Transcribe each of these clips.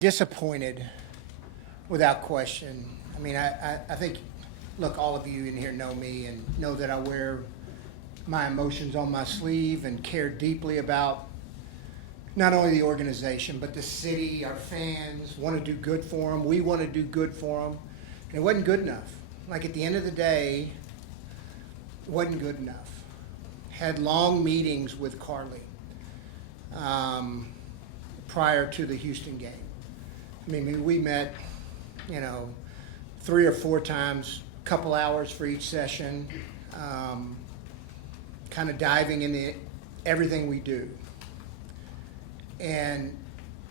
Disappointed, without question. I mean, I think, look, all of you in here know me and know that I wear my emotions on my sleeve and care deeply about not only the organization, but the city, our fans, want to do good for them. We want to do good for them. And it wasn't good enough. Like, at the end of the day, it wasn't good enough. Had long meetings with Carly prior to the Houston game. I mean, we met, 3 or 4 times, a couple hours for each session, kind of diving into everything we do. And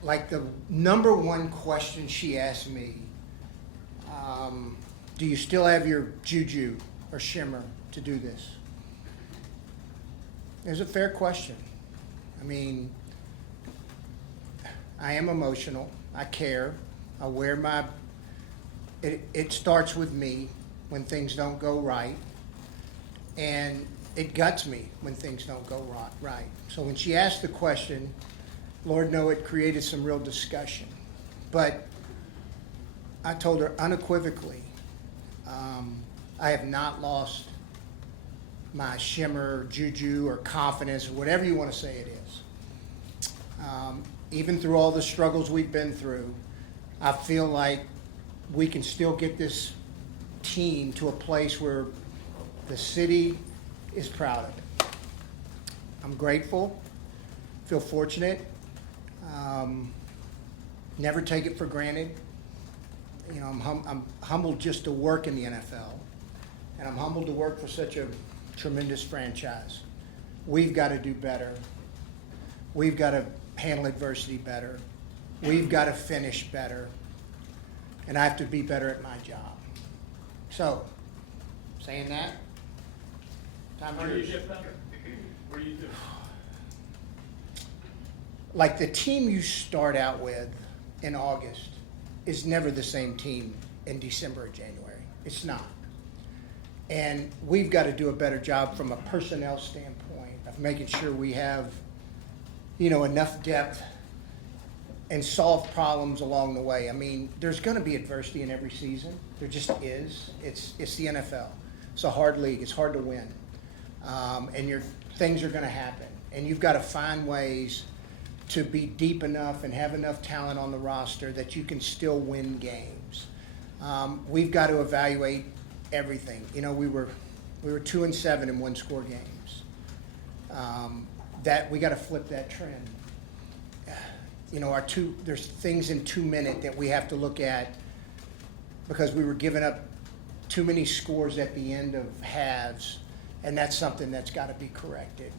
like the number one question she asked me, do you still have your juju or shimmer to do this? It was a fair question. I mean, I am emotional. I care. I wear my, it starts with me when things don't go right. And it guts me when things don't go right. So when she asked the question, Lord knows it created some real discussion. But I told her unequivocally, I have not lost my shimmer, juju, or confidence, or whatever you want to say it is. Even through all the struggles we've been through, I feel like we can still get this team to a place where the city is proud of it. I'm grateful, feel fortunate, never take it for granted. I'm humbled just to work in the NFL, and I'm humbled to work for such a tremendous franchise. We've got to do better. We've got to handle adversity better. We've got to finish better. And I have to be better at my job. So, saying that, time Where do you get better? Where do you do? Like the team you start out with in August is never the same team in December or January. It's not. And we've got to do a better job from a personnel standpoint of making sure we have enough depth and solve problems along the way. I mean, there's going to be adversity in every season. There just is. It's the NFL. It's a hard league. It's hard to win. And things are going to happen. And you've got to find ways to be deep enough and have enough talent on the roster that you can still win games. We've got to evaluate everything. We were 2-7 in one-score games. That we got to flip that trend. There's things in 2 minutes that we have to look at because we were giving up too many scores at the end of halves, and that's something that's got to be corrected.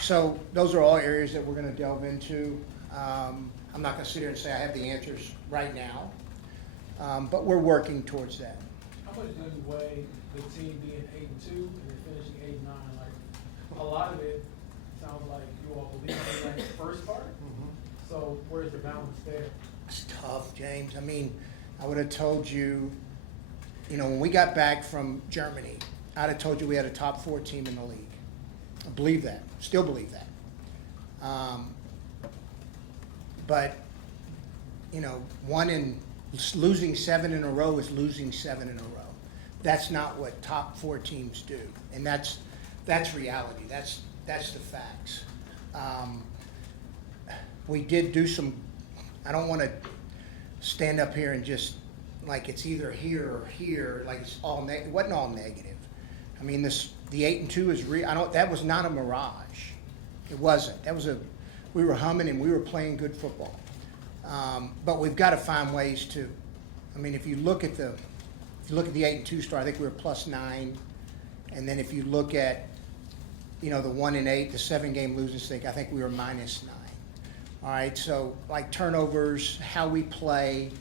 So those are all areas that we're going to delve into. I'm not going to sit here and say I have the answers right now, but we're working towards that. How much does it weigh the team being 8-2 and then finishing 8-9? Like a lot of it sounds like you all believe in that first part. Mm-hmm. So where's the balance there? It's tough, James. I mean, I would have told you, when we got back from Germany, I'd have told you we had a top 4 team in the league. I believe that. Still believe that. But losing 7 in a row is losing 7 in a row. That's not what top 4 teams do, and that's reality. That's the facts. We did do some. I don't want to stand up here and just like it's either here or here. Like it's all. It wasn't all negative. I mean, the 8-2 is real. That was not a mirage. It wasn't. We were humming and we were playing good football. But we've got to find ways to. I mean, if you look at the 8-2 start, I think we were +9, and then if you look at the 1-8, the 7-game losing streak, I think we were -9. All right, so like turnovers, how we play,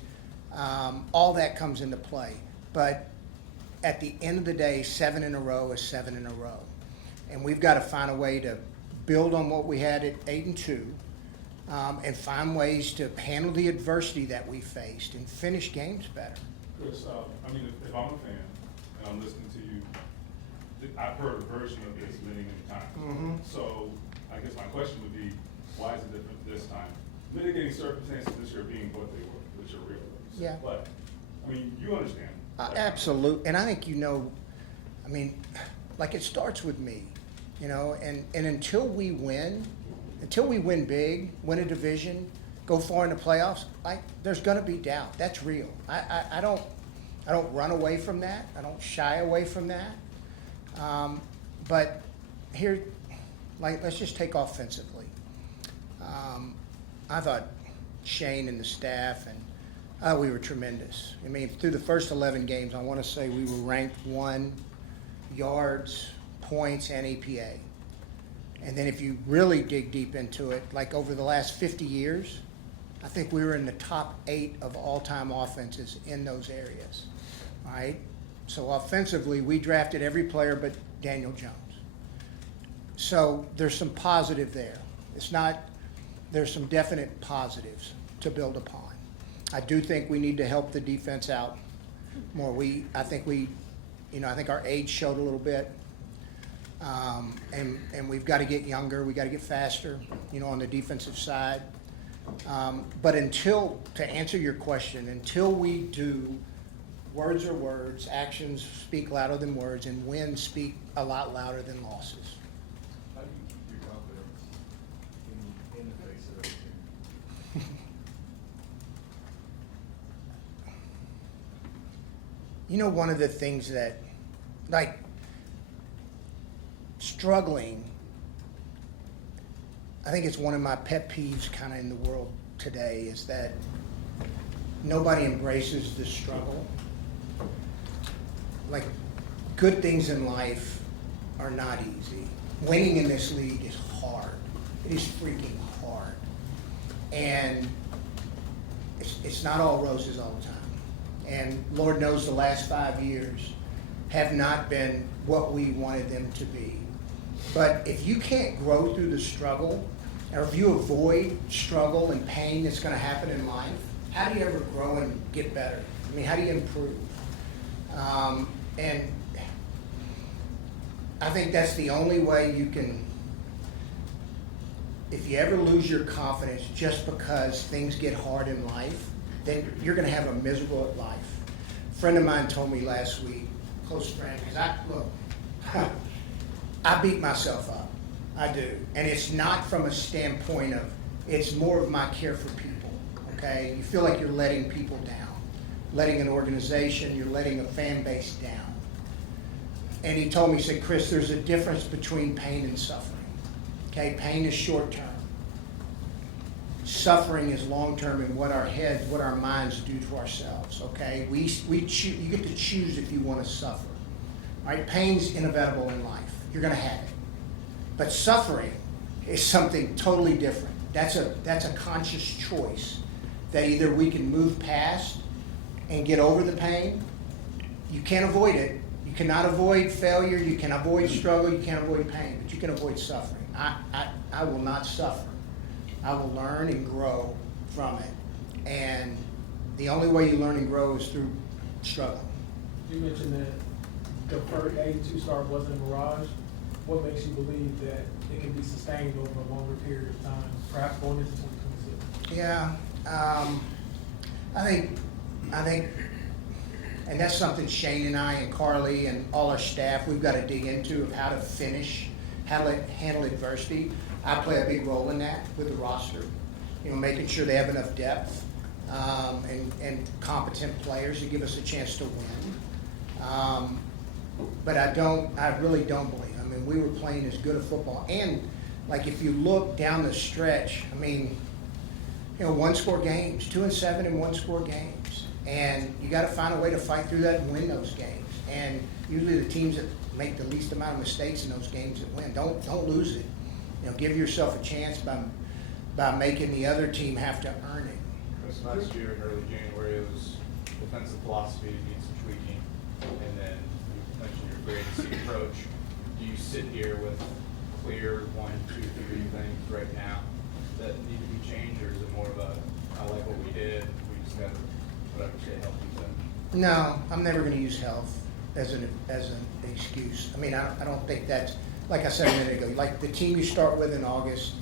all that comes into play. But at the end of the day, 7 in a row is 7 in a row, and we've got to find a way to build on what we had at 8-2, and find ways to handle the adversity that we faced and finish games better. Chris, if I'm a fan and I'm listening to you, I've heard a version of this many times. Mm-hmm. So I guess my question would be, why is it different this time? mitigating circumstances this year being what they were, which are real. Yeah. But, I mean, you understand. Absolute, and I think I mean, like it starts with me, and until we win big, win a division, go far in the playoffs, there's gonna be doubt. That's real. I don't run away from that. I don't shy away from that. But here, let's just take offensively. I thought Shane and the staff we were tremendous. I mean, through the first 11 games, I want to say we were ranked 1 yards, points, and EPA. And then if you really dig deep into it, like over the last 50 years, I think we were in the top 8 of all-time offenses in those areas, right? So offensively, we drafted every player but Daniel Jones. So there's some positive there. There's some definite positives to build upon. I do think we need to help the defense out more. I think our age showed a little bit. And we've got to get younger. We got to get faster, on the defensive side. But to answer your question, until we do words are words, actions speak louder than words, and wins speak a lot louder than losses. How do you keep your confidence in the face of everything? One of the things that, struggling, I think it's one of my pet peeves kind of in the world today, is that nobody embraces the struggle. Good things in life are not easy. Winning in this league is hard. It is freaking hard. And it's not all roses all the time. And Lord knows the last 5 years have not been what we wanted them to be. But if you can't grow through the struggle, or if you avoid struggle and pain that's going to happen in life, how do you ever grow and get better? I mean, how do you improve? And I think that's the only way you can, if you ever lose your confidence just because things get hard in life, then you're going to have a miserable life. A friend of mine told me last week, close friend, because I beat myself up. I do. And it's not from a standpoint of, it's more of my care for people, okay? You feel like you're letting people down, letting an organization, you're letting a fan base down. And he told me, he said, Chris, there's a difference between pain and suffering, okay? Pain is short term. Suffering is long term in what our heads, what our minds do to ourselves, okay? We choose, you get to choose if you want to suffer, right? Pain's inevitable in life. You're going to have it. But suffering is something totally different. That's a conscious choice that either we can move past and get over the pain. You can't avoid it. You cannot avoid failure. You can avoid struggle. You can't avoid pain, but you can avoid suffering. I will not suffer. I will learn and grow from it. And the only way you learn and grow is through struggle. You mentioned that the first 82 start wasn't a mirage. What makes you believe that it can be sustained over a longer period of time, perhaps going into 2026? Yeah, I think, and that's something Shane and I and Carly and all our staff, we've got to dig into, of how to finish, how to handle adversity. I play a big role in that with the roster, making sure they have enough depth and competent players to give us a chance to win. But I really don't believe. I mean, we were playing as good a football. And, if you look down the stretch, I mean, one-score games, 2-7 in one-score games. And you got to find a way to fight through that and win those games. And usually the teams that make the least amount of mistakes in those games that win, don't lose it. Give yourself a chance by making the other team have to earn it. Chris, last year in early January, it was defensive philosophy needs some tweaking, and then you mentioned your free agency approach. Do you sit here with clear 1, 2, 3 things right now that need to be changed, or is it more of a, I like what we did, we just got to, whatever, say health is in? No, I'm never going to use health as an excuse. I mean, I don't think that's, like I said a minute ago, like the team you start with in August,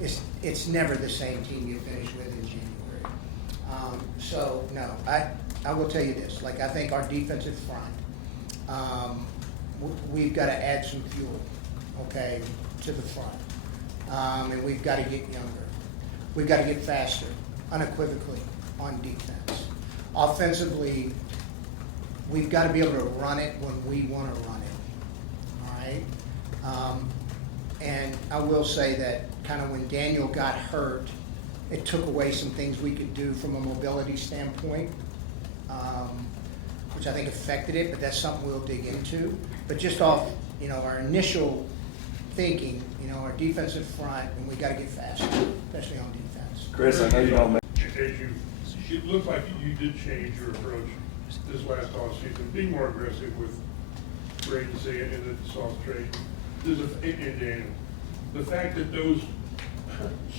it's never the same team you finish with in January. So, no, I will tell you this, like, I think our defensive front, we've got to add some fuel, okay, to the front. And we've got to get younger. We've got to get faster, unequivocally, on defense. Offensively, we've got to be able to run it when we want to run it, all right? And I will say that kind of when Daniel got hurt, it took away some things we could do from a mobility standpoint, which I think affected it, but that's something we'll dig into. But just off, our initial thinking, our defensive front, and we got to get faster, especially on defense. Chris, I know you don't make. It looked like you did change your approach this last offseason, being more aggressive with Brady and the soft trade. And Daniel, the fact that those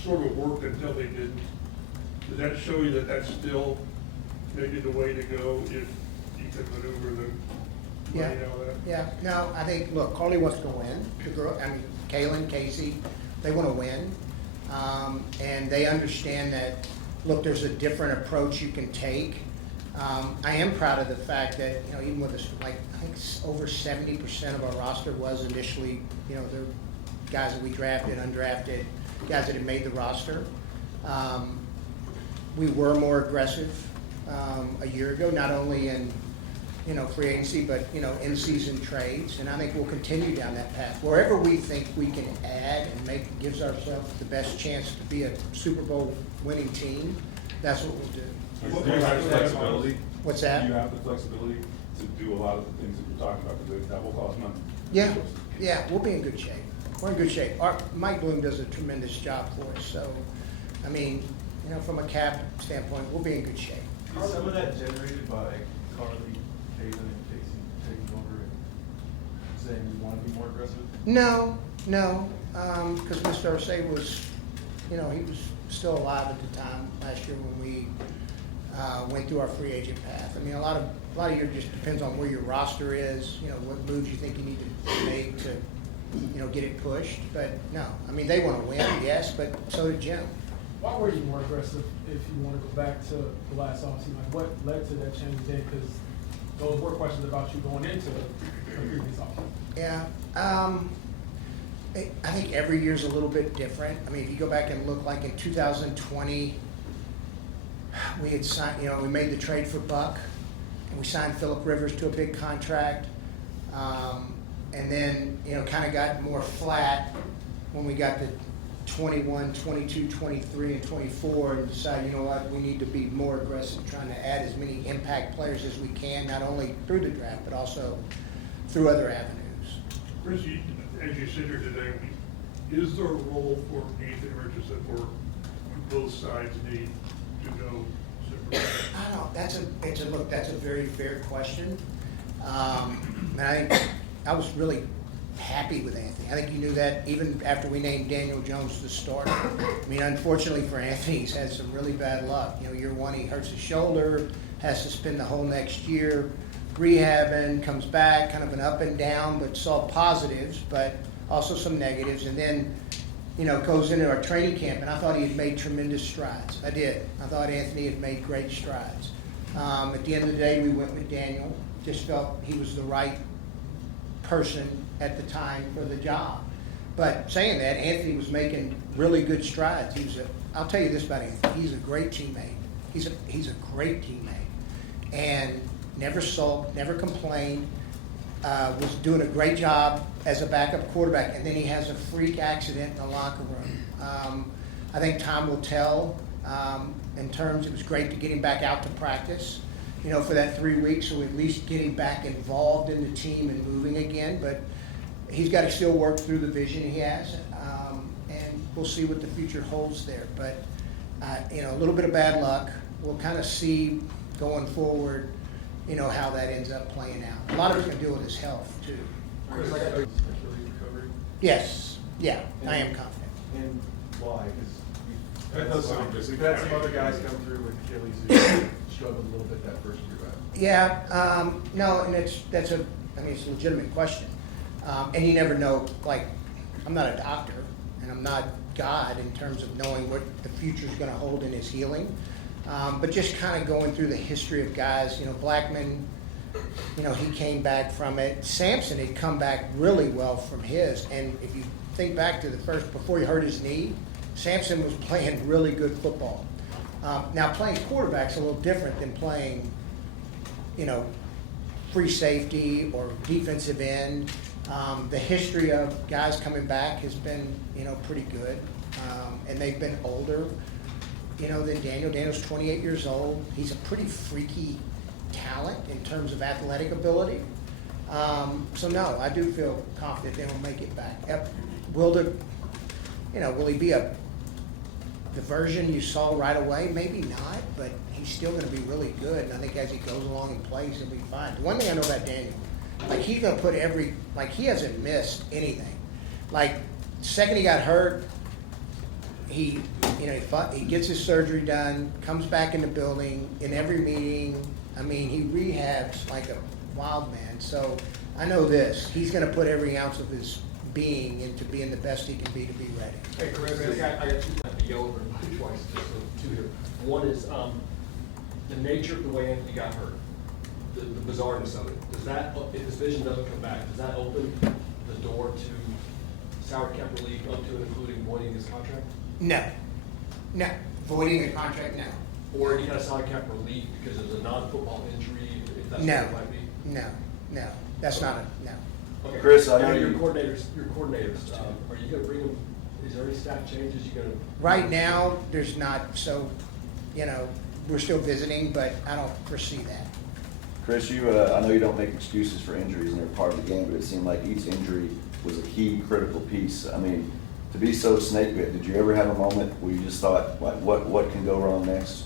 sort of worked until they didn't, does that show you that that's still maybe the way to go if you can maneuver the money and all that? Yeah, no, I think, look, Carly wants to win. Kalen, Casey, they want to win. And they understand that, look, there's a different approach you can take. I am proud of the fact that, even with us, like, I think over 70% of our roster was initially, they're guys that we drafted, undrafted, guys that had made the roster. We were more aggressive a year ago, not only in, free agency, but, in-season trades. And I think we'll continue down that path. Wherever we think we can add and gives ourselves the best chance to be a Super Bowl winning team, that's what we'll do. Do you have the flexibility? What's that? Do you have the flexibility to do a lot of the things that you're talking about, because that will cost money? Yeah, we'll be in good shape. We're in good shape. Mike Bloom does a tremendous job for us, so, I mean, from a cap standpoint, we'll be in good shape. Is some of that generated by Carly, Kalen, and Casey taking over and saying we want to be more aggressive? No, because Mr. Irsay was, he was still alive at the time last year when we went through our free agent path. I mean, a lot of your just depends on where your roster is, what moves you think you need to make to, get it pushed. But no, I mean, they want to win, yes, but so did Jim. Why were you more aggressive if you want to go back to the last offseason? Like, what led to that change then? Because those were questions about you going into the previous offseason. Yeah, I think every year's a little bit different. I mean, if you go back and look, like in 2020, we had signed, we made the trade for Buck, and we signed Phillip Rivers to a big contract, and then, kind of got more flat when we got to 21, 22, 23, and 24, and decided, we need to be more aggressive, trying to add as many impact players as we can, not only through the draft, but also through other avenues. Chris, as you sit here today, is there a role for Anthony Richardson, or both sides need to go separately? I don't know. That's a very fair question. And I was really happy with Anthony. I think you knew that even after we named Daniel Jones the starter. I mean, unfortunately for Anthony, he's had some really bad luck. Year one, he hurts his shoulder, has to spend the whole next year rehabbing, comes back, kind of an up and down, but saw positives, but also some negatives. And then, goes into our training camp, and I thought he had made tremendous strides. I did. I thought Anthony had made great strides. At the end of the day, we went with Daniel. Just felt he was the right person at the time for the job. But saying that, Anthony was making really good strides. I'll tell you this about Anthony. He's a great teammate. He's a great teammate. And never sulked, never complained, was doing a great job as a backup quarterback, and then he has a freak accident in the locker room. I think time will tell. In terms, it was great to get him back out to practice, for that 3 weeks, so at least get him back involved in the team and moving again. But he's got to still work through the vision he has, and we'll see what the future holds there. But a little bit of bad luck. We'll kind of see going forward, how that ends up playing out. A lot of it's going to deal with his health too. Chris, like Achilles recovery? Yes, yeah, I am confident. And why? That does sound good. We've had some other guys come through with Achilles who struggled a little bit that first year back. Yeah, no, and it's a legitimate question. And you never know, like, I'm not a doctor, and I'm not God in terms of knowing what the future's going to hold in his healing. But just kind of going through the history of guys, Blackman, he came back from it. Sampson had come back really well from his. And if you think back to the first, before he hurt his knee, Sampson was playing really good football. Now, playing quarterback's a little different than playing, free safety or defensive end. The history of guys coming back has been, pretty good. And they've been older, than Daniel. Daniel's 28 years old. He's a pretty freaky talent in terms of athletic ability. So no, I do feel confident they will make it back. Will he be the version you saw right away? Maybe not, but he's still going to be really good. And I think as he goes along and plays, he'll be fine. The one thing I know about Daniel, he's going to put he hasn't missed anything. Second he got hurt, he gets his surgery done, comes back in the building, in every meeting. I mean, he rehabs like a wild man. So I know this. He's going to put every ounce of his being into being the best he can be to be ready. Hey, Chris, I got two points to yell over him twice, just so two here. One is the nature of the way Anthony got hurt, the bizarreness of it. Does that, if his vision doesn't come back, does that open the door to salary cap relief up to and including voiding his contract? No. Voiding a contract, no. Or any kind of salary cap relief because of a non-football injury, if that's No. what it might be? No. That's not no. Okay. Chris, I know Your you- coordinators, are you going to bring them, is there any staff changes you're going to? Right now, there's not, so, we're still visiting, but I don't foresee that. Chris, I know you don't make excuses for injuries and they're part of the game, but it seemed like each injury was a key critical piece. I mean, to be so snake bit, did you ever have a moment where you just thought, like, what can go wrong next?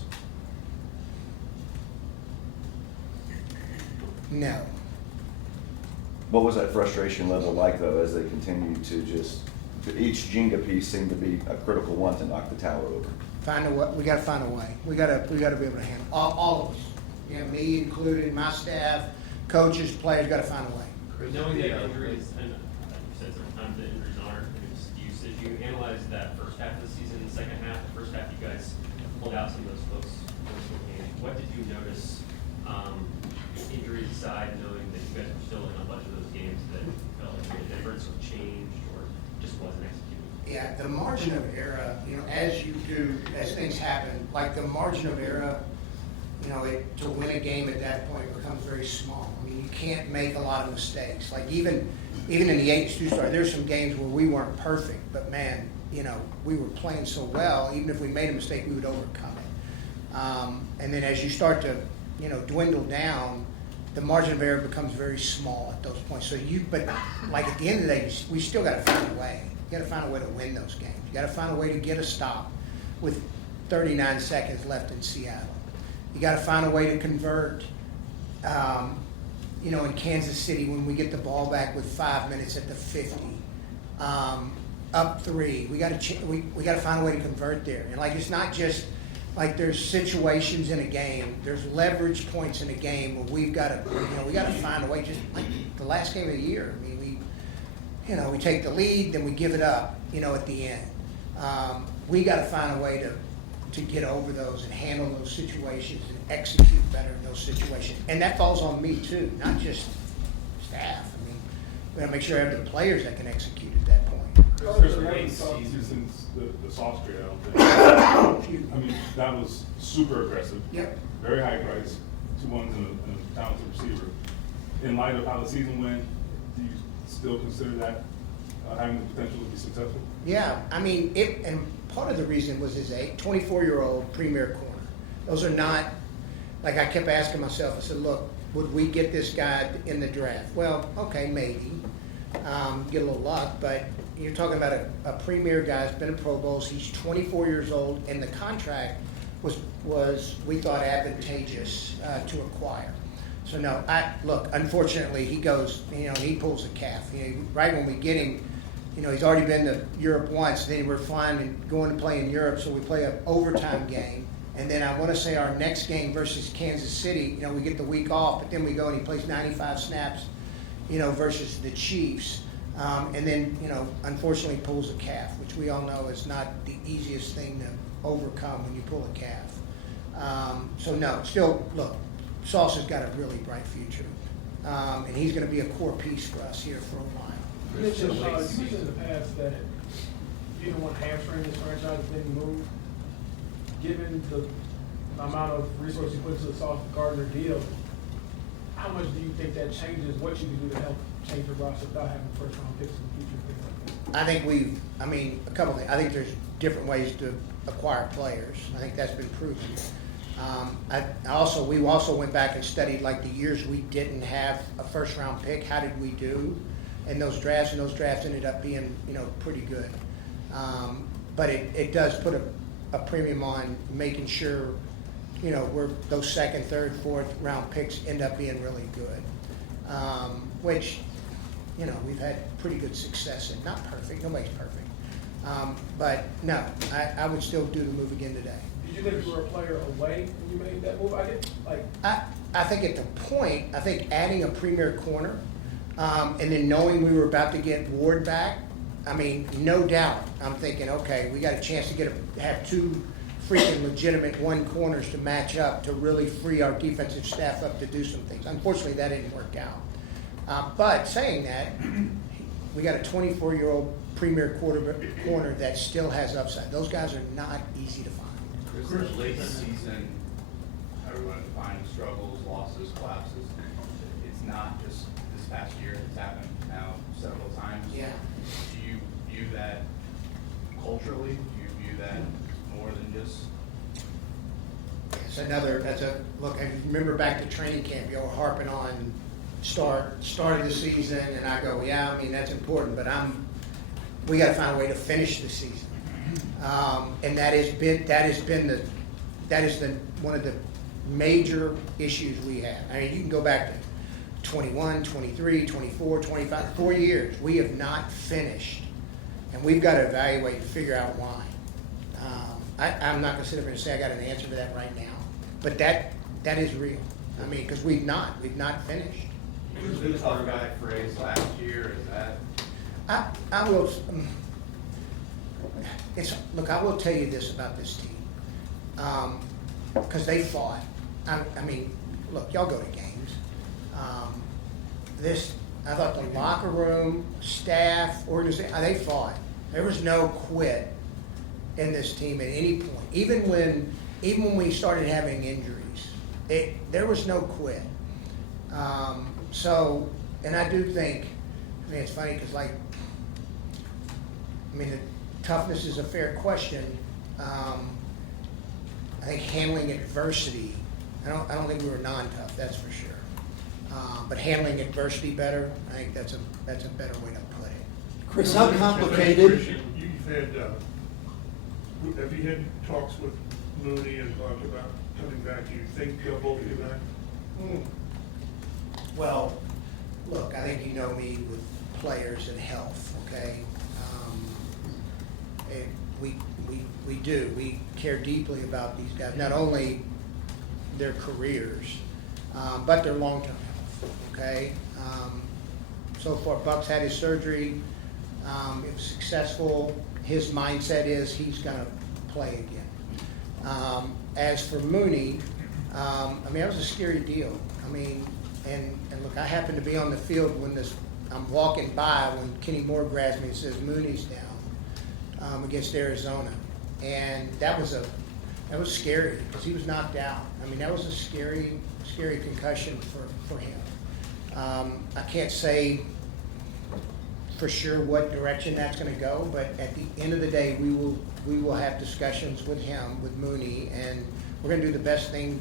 No. What was that frustration level like, though, as they continued to each Jenga piece seemed to be a critical one to knock the tower over? We got to find a way. We got to be able to handle all of us. Me included, my staff, coaches, players. Got to find a way. Knowing that injuries, and you said several times that injuries aren't an excuse, as you analyze that first half of the season, the second half, the first half you guys pulled out some of those close games. What did you notice, injuries aside, knowing that you guys were still in a bunch of those games that felt like made a difference or changed or just wasn't executed? Yeah, the margin of error, as things happen, like the margin of error, to win a game at that point becomes very small. I mean, you can't make a lot of mistakes. Like even in the 8-2 start, there's some games where we weren't perfect, but man, we were playing so well, even if we made a mistake, we would overcome it. And then as you start to, dwindle down, the margin of error becomes very small at those points. But like at the end of the day, we still got to find a way. You got to find a way to win those games. You got to find a way to get a stop with 39 seconds left in Seattle. You got to find a way to convert, in Kansas City when we get the ball back with 5 minutes at the 50, up 3. We got to find a way to convert there. And it's not just like there's situations in a game. There's leverage points in a game where we got to find a way. Just like the last game of the year. I mean, we take the lead, then we give it up. At the end, we got to find a way to get over those and handle those situations and execute better in those situations. And that falls on me too, not just staff. I mean, we gotta make sure I have the players that can execute at that point. Chris, we haven't talked to you since the soft trade, I don't think. I mean, that was super aggressive. Yep. Very high price, 2-1s and a talented receiver. In light of how the season went, do you still consider that having the potential to be successful? Yeah, I mean, and part of the reason was his 24-year-old premier corner. Those are not, like I kept asking myself, I said, look, would we get this guy in the draft? Well, okay, maybe, get a little luck, but you're talking about a premier guy who's been in Pro Bowls. He's 24 years old, and the contract was we thought advantageous to acquire. So no, unfortunately, he goes, he pulls a calf. Right when we get him, he's already been to Europe once. Then we're flying and going to play in Europe, so we play an overtime game. And then I want to say our next game versus Kansas City, we get the week off, but then we go and he plays 95 snaps, versus the Chiefs. And then, you know, unfortunately pulls a calf, which we all know is not the easiest thing to overcome when you pull a calf. So no, still, look, Sauce has got a really bright future. And he's gonna be a core piece for us here for a while. You mentioned in the past that you didn't want to hamstring this franchise if didn't move. Given the amount of resources you put into the Sauce Gardner deal, how much do you think that changes what you can do to help change your roster without having first round picks in the future, things like that? I think a couple things. I think there's different ways to acquire players. I think that's been proven. We also went back and studied like the years we didn't have a first round pick. How did we do in those drafts? And those drafts ended up being, you know, pretty good. But it does put a premium on making sure, you know, those second, third, fourth round picks end up being really good. Which, you know, we've had pretty good success in. Not perfect, nobody's perfect. But no, I would still do the move again today. Did you think you were a player away when you made that move? I think at the point, I think adding a premier corner, and then knowing we were about to get Ward back, I mean, no doubt, I'm thinking, okay, we got a chance to have two freaking legitimate one corners to match up to really free our defensive staff up to do some things. Unfortunately, that didn't work out. But saying that, we got a 24-year-old premier corner that still has upside. Those guys are not easy to find. Chris, late season, everyone defines struggles, losses, collapses. It's not just this past year, it's happened now several times. Yeah. Do you view that culturally? Do you view that more than just? Look, I remember back to training camp, you were harping on start of the season, and I go, yeah, I mean, that's important, but we gotta find a way to finish the season. And that has been one of the major issues we have. I mean, you can go back to 21, 23, 24, 25, 4 years. We have not finished, and we've got to evaluate and figure out why. I'm not going to sit up here and say I got an answer to that right now, but that is real. I mean, because we've not finished. Was the tough guy phrase last year? Is that? I will. Look, I will tell you this about this team, because they fought. I mean, look, y'all go to games. I thought the locker room, staff, organization, they fought. There was no quit in this team at any point. Even when we started having injuries, there was no quit. And I do think, I mean, it's funny because the toughness is a fair question. I think handling adversity, I don't think we were non-tough, that's for sure. But handling adversity better, I think that's a better way to put it. Chris, how complicated? Have you had talks with Mooney and talked about coming back? Do you think they'll both be back? Well, look, I think you know me with players and health, okay? We do. We care deeply about these guys, not only their careers, but their long-term health, okay? So far, Buck's had his surgery. It was successful. His mindset is he's going to play again. As for Mooney, that was a scary deal. And look, I happened to be on the field when I'm walking by when Kenny Moore grabs me and says Mooney's down against Arizona, and that was scary because he was knocked out. That was a scary concussion for him. I can't say for sure what direction that's going to go, but at the end of the day, we will have discussions with him, with Mooney, and we're going to do the best thing,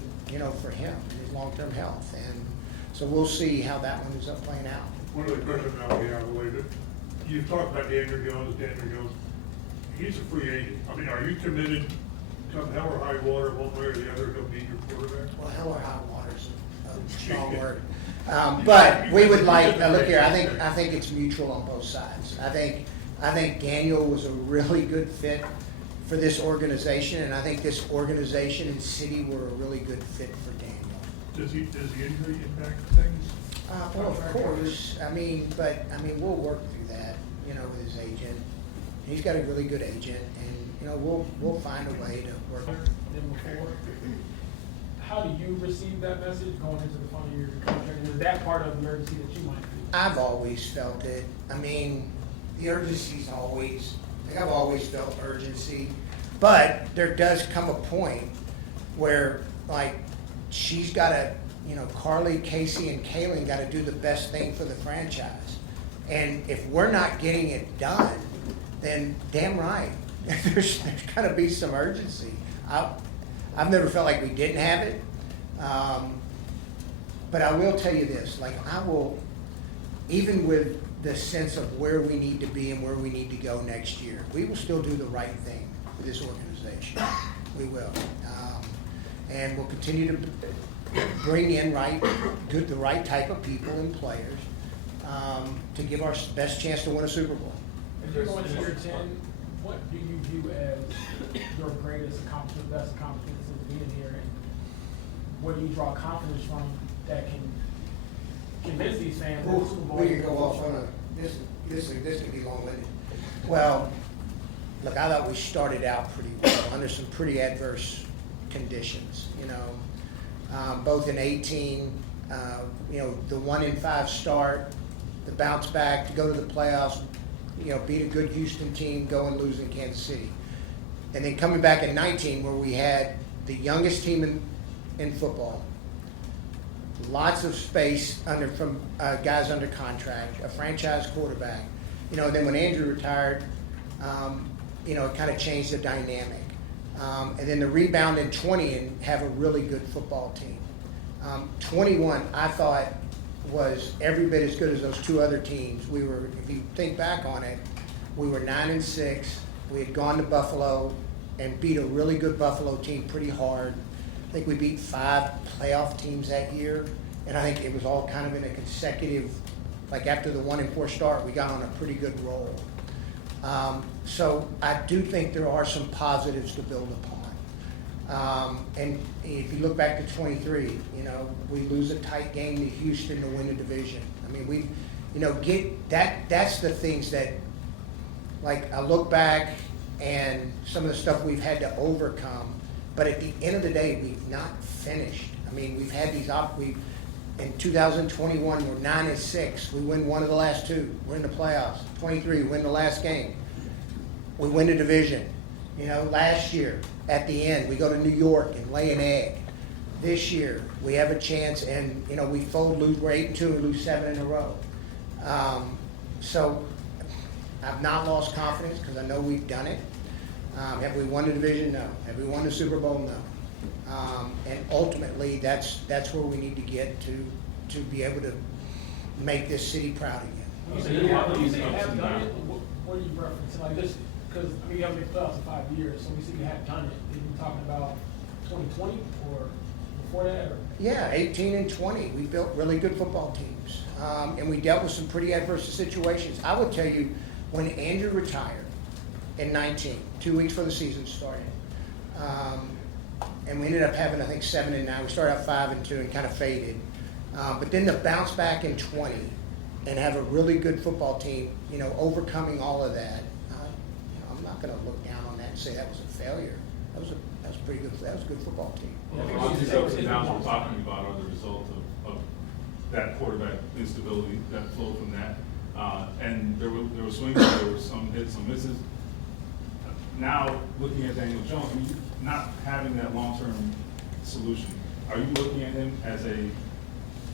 for him and his long-term health. And so we'll see how that one ends up playing out. One other question now, we have a way to, you've talked about Daniel Jones. He's a free agent. Are you committed, come hell or high water, one way or the other, to be your quarterback? Well, hell or high water's a strong word. But we would like, look here, I think it's mutual on both sides. I think Daniel was a really good fit for this organization, and I think this organization and city were a really good fit for Daniel. Does the injury impact things? Well, of course, we'll work through that, with his agent. He's got a really good agent, and, we'll find a way to work. Than before. How do you receive that message going into the final year of your contract? And is that part of the urgency that you might feel? I've always felt it. The urgency's I've always felt urgency. But there does come a point where, she's got to, Carly, Casey, and Kaylin got to do the best thing for the franchise. And if we're not getting it done, then damn right, there's got to be some urgency. I've never felt like we didn't have it. But I will tell you this, even with the sense of where we need to be and where we need to go next year, we will still do the right thing for this organization. We will. And we'll continue to bring in the right type of people and players to give our best chance to win a Super Bowl. If you're going to year 10, what do you view as your greatest accomplishment, best accomplishment since being here? And where do you draw confidence from that can convince these fans that the Super Bowl? We can go off on this could be long-winded. Well, look, I thought we started out pretty well under some pretty adverse conditions, both in 18, the 1-5 start, the bounce back to go to the playoffs, beat a good Houston team, go and lose in Kansas City. And then coming back in 19 where we had the youngest team in football, lots of space from guys under contract, a franchise quarterback. And then when Andrew retired, it kind of changed the dynamic. And then the rebound in 20 and have a really good football team. 21, I thought, was every bit as good as those two other teams. We were, if you think back on it, we were 9-6. We had gone to Buffalo and beat a really good Buffalo team pretty hard. I think we beat 5 playoff teams that year, and I think it was all kind of in a consecutive, after the 1-4 start, we got on a pretty good roll. So I do think there are some positives to build upon. And if you look back to 23, we lose a tight game to Houston to win the division. That's the things that, I look back and some of the stuff we've had to overcome, but at the end of the day, we've not finished. We've had these in 2021, we're 9-6. We win one of the last 2. We're in the playoffs. 23, we win the last game. We win the division. Last year, at the end, we go to New York and lay an egg. This year, we have a chance, and, we lose, we're 8-2, we lose 7 in a row. So I've not lost confidence because I know we've done it. Have we won the division? No. Have we won the Super Bowl? No. And ultimately, that's where we need to get to be able to make this city proud again. When you say you have done it, what are you referencing? This, because you haven't been playoffs in 5 years, so we see you have done it. Are you talking about 2020 or before that? Or? Yeah, 18 and 20. We built really good football teams, and we dealt with some pretty adverse situations. I would tell you, when Andrew retired in 19, 2 weeks before the season started, and we ended up having, I think, 7-9. We started out 5-2 and kind of faded. But then to bounce back in 20 and have a really good football team, overcoming all of that, I'm not going to look down on that and say that was a failure. That was pretty good. That was a good football team. Well, all these ups and downs we're talking about are the result of that quarterback instability that flowed from that. And there were swings, there were some hits, some misses. Now, looking at Daniel Jones, not having that long-term solution, are you looking at him as in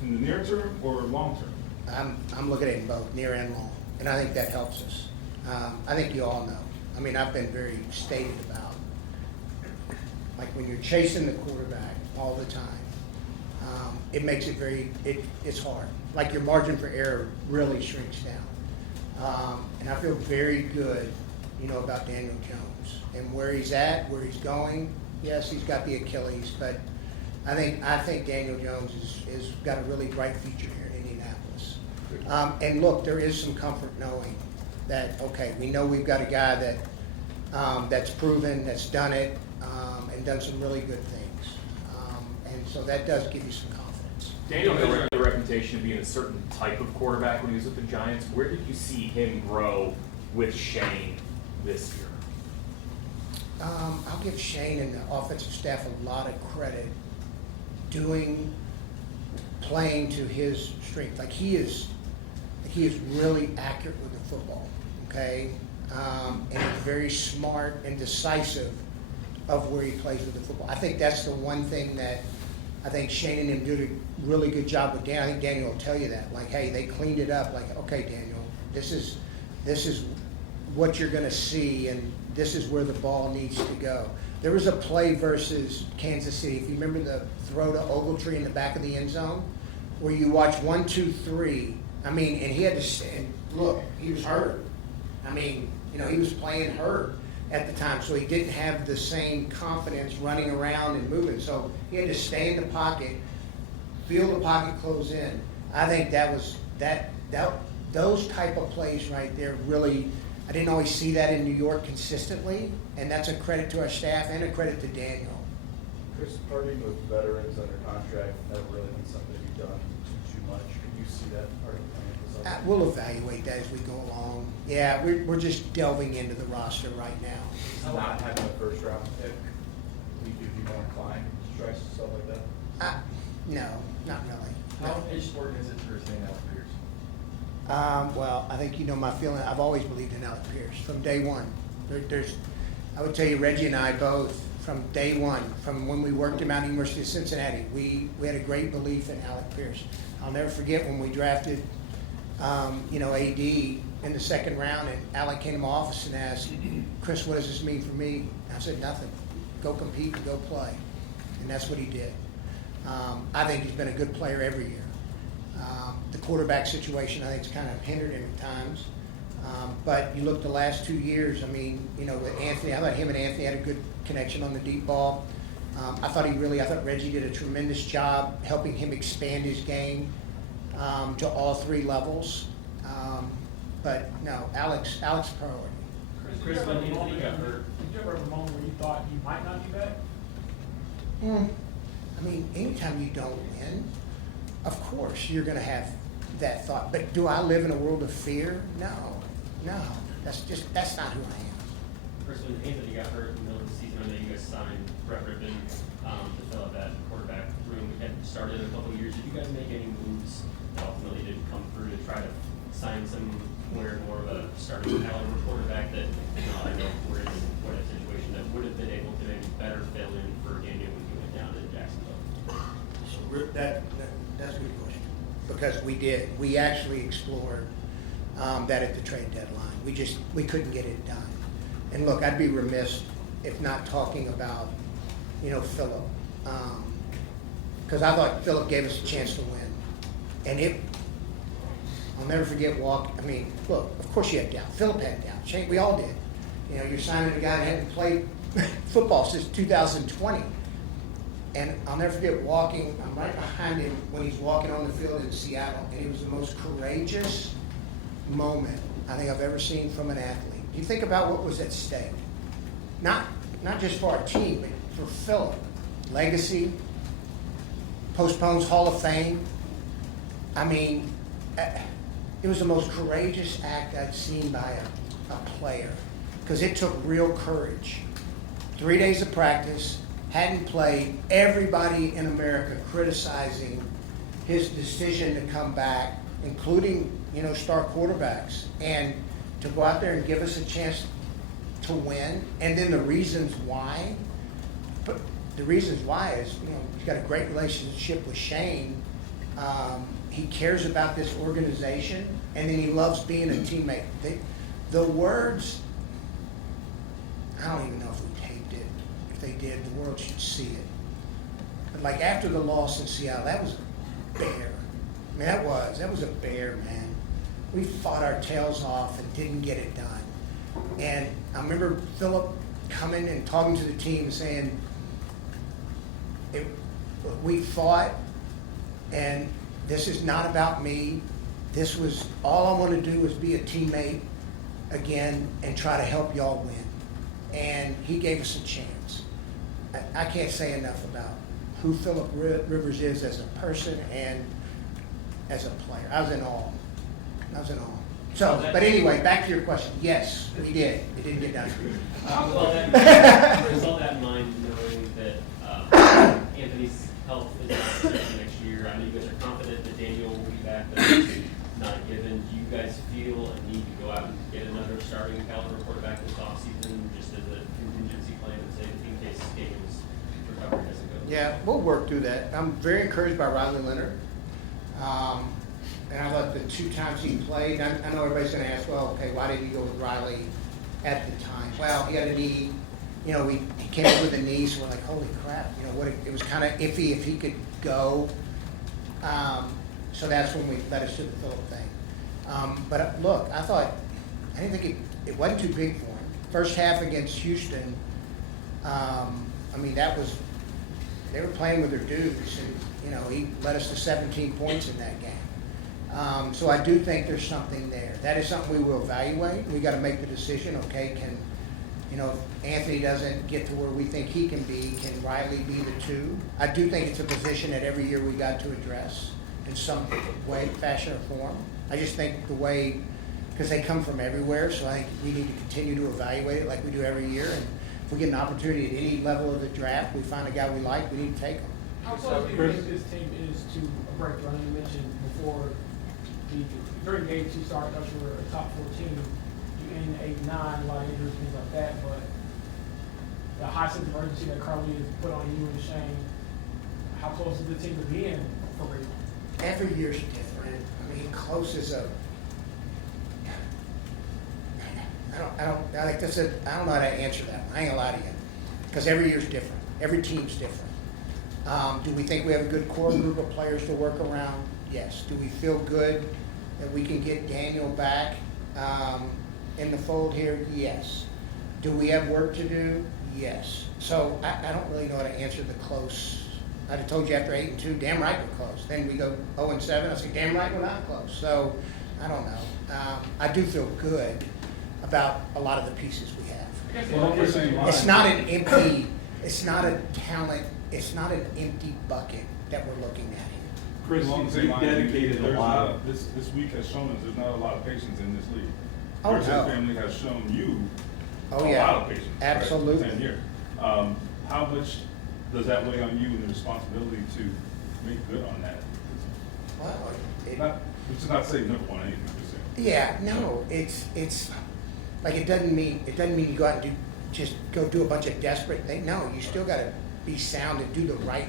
the near term or long term? I'm looking at him both, near and long, and I think that helps us. I think you all know. I've been very stated about, when you're chasing the quarterback all the time, it makes it it's hard. Your margin for error really shrinks down. And I feel very good, about Daniel Jones and where he's at, where he's going. Yes, he's got the Achilles, but I think Daniel Jones is got a really bright future here in Indianapolis. And look, there is some comfort knowing that, okay, we know we've got a guy that's proven, that's done it, and done some really good things. And so that does give you some confidence. Daniel had the reputation of being a certain type of quarterback when he was with the Giants. Where did you see him grow with Shane this year? I'll give Shane and the offensive staff a lot of credit playing to his strength. Like he is really accurate with the football, okay? And he's very smart and decisive of where he plays with the football. I think that's the one thing that I think Shane and him did a really good job with Dan. I think Daniel will tell you that. Like, hey, they cleaned it up. Like, okay, Daniel, this is what you're gonna see, and this is where the ball needs to go. There was a play versus Kansas City, if you remember the throw to Ogletree in the back of the end zone, where you watch 1, 2, 3. I mean, and he had to stand. Look, he was hurt. I mean, you know, he was playing hurt at the time, so he didn't have the same confidence running around and moving. So he had to stay in the pocket, feel the pocket close in. I think those type of plays right there really. I didn't always see that in New York consistently, and that's a credit to our staff and a credit to Daniel. Chris, partying with veterans under contract never really been something you've done too much. Could you see that part of the plan? We'll evaluate that as we go along. Yeah, we're just delving into the roster right now. Not having a first round pick, would you be more inclined to try stuff like that? No, not really. How important is it for staying out of Pierce? Well, I think you know my feeling. I've always believed in Alec Pierce from day one. I would tell you, Reggie and I both, from day one, from when we worked him out at University of Cincinnati, we had a great belief in Alec Pierce. I'll never forget when we drafted, AD in the second round, and Alec came to my office and asked, Chris, what does this mean for me? I said, nothing. Go compete and go play. And that's what he did. I think he's been a good player every year. The quarterback situation, I think, is kind of hindered him at times. But you look the last 2 years, I mean, with Anthony, I thought him and Anthony had a good connection on the deep ball. I thought Reggie did a tremendous job helping him expand his game to all 3 levels. But no, Alex priority. Chris, did you ever have a moment where you thought you might not be back? I mean, anytime you don't win, of course you're going to have that thought. But do I live in a world of fear? No. That's not who I am. Chris, when Anthony got hurt in the middle of the season, I know you guys signed Brett Rippon to fill out that quarterback room. We had started in a couple of years. Did you guys make any moves that ultimately didn't come through to try to sign somewhere more of a starting caliber quarterback that, I know we're in quite a situation that would have been able to maybe better fill in for Daniel when he went down in Jacksonville? So that's a good question, because we did. We actually explored that at the trade deadline. We couldn't get it done. And look, I'd be remiss if not talking about, Phillip, because I thought Phillip gave us a chance to win, and I'll never forget look, of course you had doubt. Phillip had doubt. Shane, we all did. You're signing a guy that hadn't played football since 2020. And I'll never forget I'm right behind him when he's walking on the field in Seattle, and it was the most courageous moment I think I've ever seen from an athlete. You think about what was at stake. Not just for our team, but for Phillip. Legacy, postpones Hall of Fame. I mean, it was the most courageous act I'd seen by a player, because it took real courage. 3 days of practice, hadn't played, everybody in America criticizing his decision to come back, including, star quarterbacks, and to go out there and give us a chance to win. And then the reasons why. But the reasons why is, he's got a great relationship with Shane. He cares about this organization, and then he loves being a teammate. The words, I don't even know if we taped it. If they did, the world should see it. But like after the loss in Seattle, that was a bear. I mean, that was a bear, man. We fought our tails off and didn't get it done. And I remember Phillip coming and talking to the team and saying, we fought, and this is not about me. This was, all I want to do is be a teammate again and try to help y'all win. And he gave us a chance. I can't say enough about who Phillip Rivers is as a person and as a player. I was in awe. So, but anyway, back to your question. Yes, we did. It didn't get done. Well, with all that in mind, knowing that Anthony's health is not certain next year, I know you guys are confident that Daniel will be back, but it's not given. Do you guys feel a need to go out and get another starting caliber quarterback this offseason, just as a contingency plan, and say in case Daniel's recovery doesn't go? Yeah, we'll work through that. I'm very encouraged by Riley Leonard. And I thought the 2 times he played, I know everybody's gonna ask, well, okay, why did you go with Riley at the time? Well, he had a knee, he came in with a knee, so we're like, holy crap, it was kind of iffy if he could go. So that's when we led us to the Phillip thing. But look, I didn't think it wasn't too big for him. First half against Houston, they were playing with their dudes, and, he led us to 17 points in that game. So I do think there's something there. That is something we will evaluate. We got to make the decision, okay, if Anthony doesn't get to where we think he can be, can Riley be the 2? I do think it's a position that every year we got to address in some way, fashion, or form. I just think the way, because they come from everywhere, so I think we need to continue to evaluate it like we do every year. And if we get an opportunity at any level of the draft, we find a guy we like, we need to take him. How close do you think this team is to a breakthrough? I know you mentioned before during game 2 start, thought you were a top 14. You end 8-9, a lot of injuries, things like that. But the high sense of urgency that Carly has put on you and Shane, how close is the team to being for real? Every year's different. Close is I don't know how to answer that one. I ain't gonna lie to you, because every year's different. Every team's different. Do we think we have a good core group of players to work around? Yes. Do we feel good that we can get Daniel back in the fold here? Yes. Do we have work to do? Yes. So I don't really know how to answer the close. I'd have told you after 8-2, damn right we're close. Then we go 0-7, I say, damn right we're not close. So I don't know. I do feel good about a lot of the pieces we have. It's not an empty, it's not a talent, it's not an empty bucket that we're looking at here. Chris, You've dedicated a lot. This week has shown us there's not a lot of patience in this league. Oh, Your no. family has shown you Oh, a yeah. lot of patience. right, Absolutely. 10 years. How much does that weigh on you and the responsibility to make good on that? Well, Which is not saying never won anything, just saying. yeah, no, it's like it doesn't mean you go out and go do a bunch of desperate things. No, you still got to be sound and do the right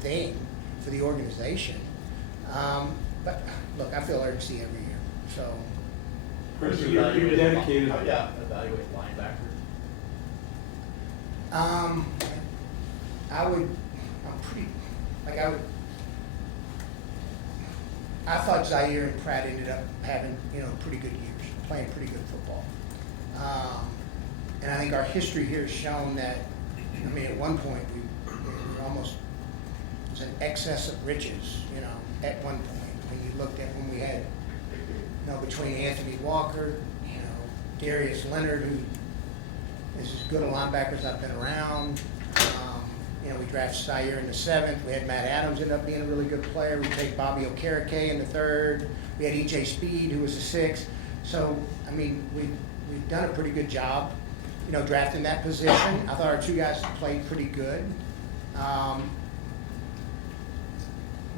thing for the organization. But look, I feel urgency every year. So Chris, you dedicated. Evaluate linebacker. I thought Zaire and Pratt ended up having, pretty good years, playing pretty good football. And I think our history here has shown that, at one point, we were almost, it was an excess of riches, at one point. When you looked at when we had, between Anthony Walker, L'Jarius Leonard, who is as good a linebacker as I've been around. We drafted Zaire in the 7th. We had Matt Adams end up being a really good player. We take Bobby Okereke in the 3rd. We had Irsay-Gordon, who was the 6th. So, we've done a pretty good job, drafting that position. I thought our 2 guys played pretty good.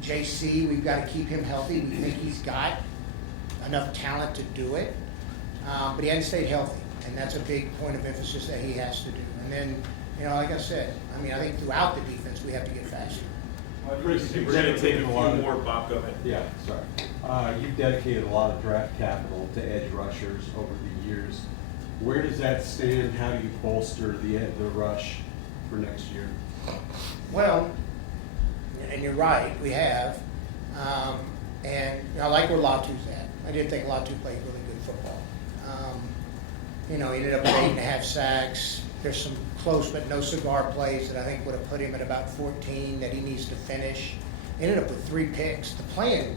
JC, we've got to keep him healthy. We think he's got enough talent to do it, but he hasn't stayed healthy, and that's a big point of emphasis that he has to do. And then, like I said, I think throughout the defense we have to get faster. Chris, you've We're gonna dedicated take a a lot few of. more, Bob, go ahead. Yeah, sorry. You've dedicated a lot of draft capital to edge rushers over the years. Where does that stand? How do you bolster the rush for next year? Well, and you're right, we have, and I like where Latu's at. I did think Latu played really good football. He ended up with 8.5 sacks. There's some close but no cigar plays that I think would have put him at about 14 that he needs to finish. Ended up with 3 picks. The play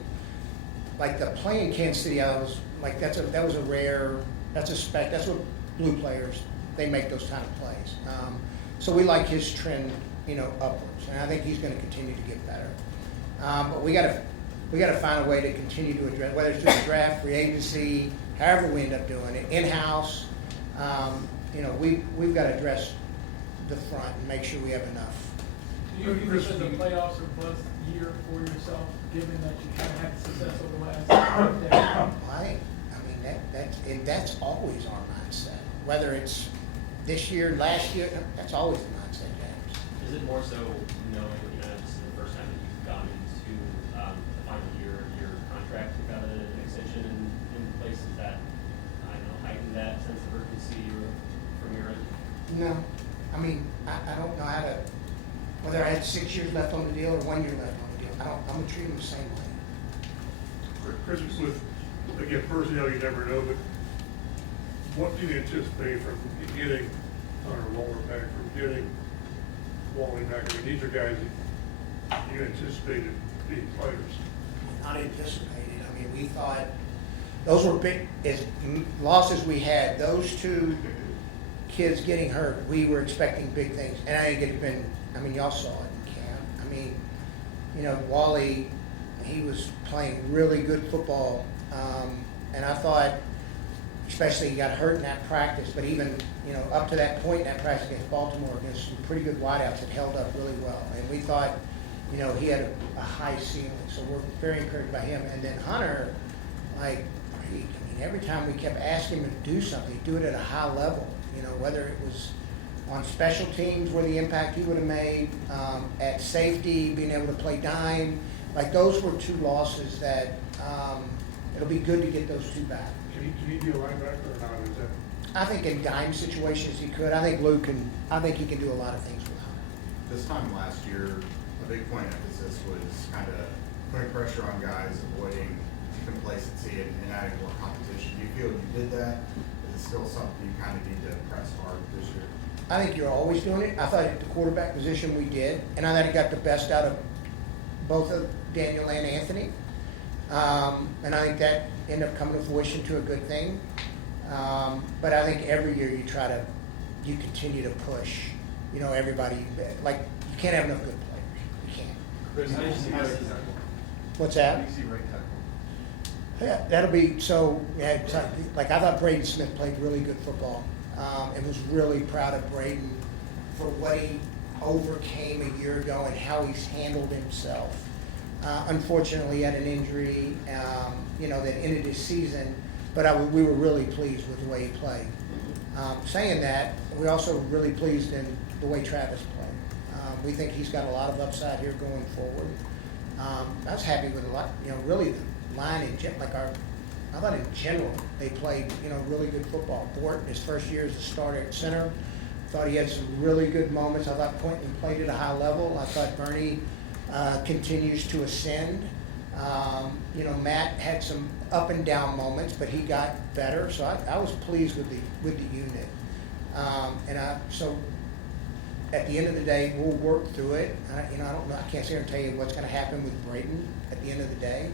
in Kansas City, I was like, that's a rare, that's a spec. That's what blue players, they make those kind of plays. So we like his trend upwards, and I think he's gonna continue to get better. But we gotta find a way to continue to address, whether it's through the draft, free agency, however we end up doing it, in-house. We've gotta address the front and make sure we have enough. Do you view this as a playoffs or bust year for yourself, given that you kind of had success over the last decade? That's always our mindset, whether it's this year, last year, that's always the mindset, James. Is it more so knowing, this is the first time that you've gone into the final year of your contract, you've got an extension in place, is that, I don't know, heighten that sense of urgency from your end? No, I don't know how to, whether I had 6 years left on the deal or 1 year left on the deal, I'm gonna treat them the same way. Chris, with, again, personnel, you never know, but what do you anticipate from getting Hunter Lower back, from getting Wally back? These are guys that you anticipated being players. Not anticipated, we thought, those were big, as losses we had, those two kids getting hurt, we were expecting big things, and I think it's been, y'all saw it in camp. Wally, he was playing really good football, and I thought, especially he got hurt in that practice, but even, up to that point in that practice against Baltimore, against some pretty good wideouts that held up really well. And we thought, he had a high ceiling, so we're very encouraged by him. And then Hunter, every time we kept asking him to do something, he'd do it at a high level, whether it was on special teams where the impact he would have made, at safety, being able to play dime. Those were two losses that it'll be good to get those two back. Can he be a linebacker or not? Is that? I think in dime situations he could. I think he can do a lot of things with Hunter. This time last year, a big point of emphasis was kind of putting pressure on guys, avoiding complacency and adding more competition. Do you feel you did that? Is it still something you kind of need to press hard this year? I think you're always doing it. I thought at the quarterback position we did, and I thought he got the best out of both of Daniel and Anthony. And I think that ended up coming to fruition to a good thing. But I think every year you continue to push, everybody, you can't have enough good players. You can't. Chris, how do you see right tackle? What's that? How do you see right tackle? Yeah, that'll be, I thought Braden Smith played really good football, and was really proud of Braden for what he overcame a year ago and how he's handled himself. Unfortunately, he had an injury, that ended his season, but we were really pleased with the way he played. Saying that, we're also really pleased in the way Travis played. We think he's got a lot of upside here going forward. I was happy with a lot, really the line in I thought in general they played, really good football. Borton, his first year as a starter at center, thought he had some really good moments. I thought Quentin played at a high level. I thought Bernie continues to ascend. Matt had some up and down moments, but he got better. So I was pleased with the unit. So at the end of the day, we'll work through it. I don't know. I can't sit here and tell you what's going to happen with Braden at the end of the day.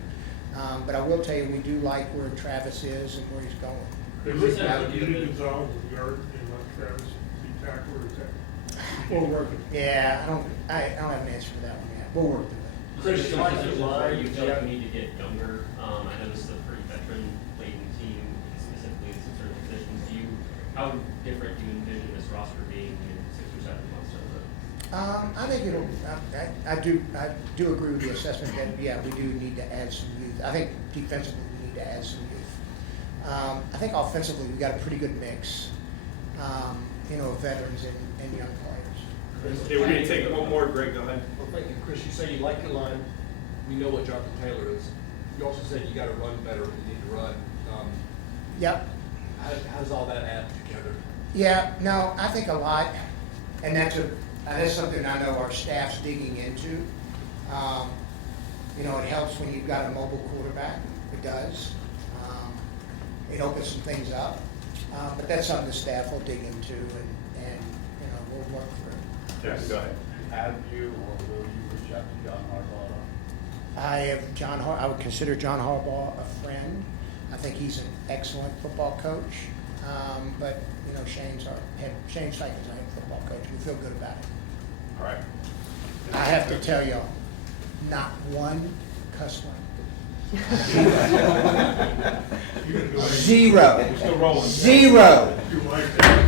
But I will tell you, we do like where Travis is and where he's going. Is it Gonzalez with guard and let Travis be tackle, or is that? We'll work it. Yeah, I don't have an answer for that one yet. We'll work through it. Chris, you like Is the there where line, you feel like we need to get younger? I know this is a pretty veteran-laden team, specifically in some certain positions. How different do you envision this roster being in 6 or 7 months down the road? I think I do agree with the assessment that, yeah, we do need to add some youth. I think defensively we need to add some youth. I think offensively we got a pretty good mix, of veterans and young players. Okay, we're gonna take one more, Greg, go ahead. Well, thank you, Chris. You say you like your line. We know what Jonathan Taylor is. You also said you got to run better when you need to run. Yep. How does all that add together? Yeah, no, I think a lot, and that's something I know our staff's digging into. It helps when you've got a mobile quarterback. It does. It opens some things up. But that's something the staff will dig into and we'll work through. Yes, go ahead. Have you or will you reach out to John Harbaugh? I would consider John Harbaugh a friend. I think he's an excellent football coach. But Shane Steichen's our head football coach. We feel good about it. All right. I have to tell y'all, not one cuss word. You're gonna go ahead. Zero. We're still rolling. Zero. You like that?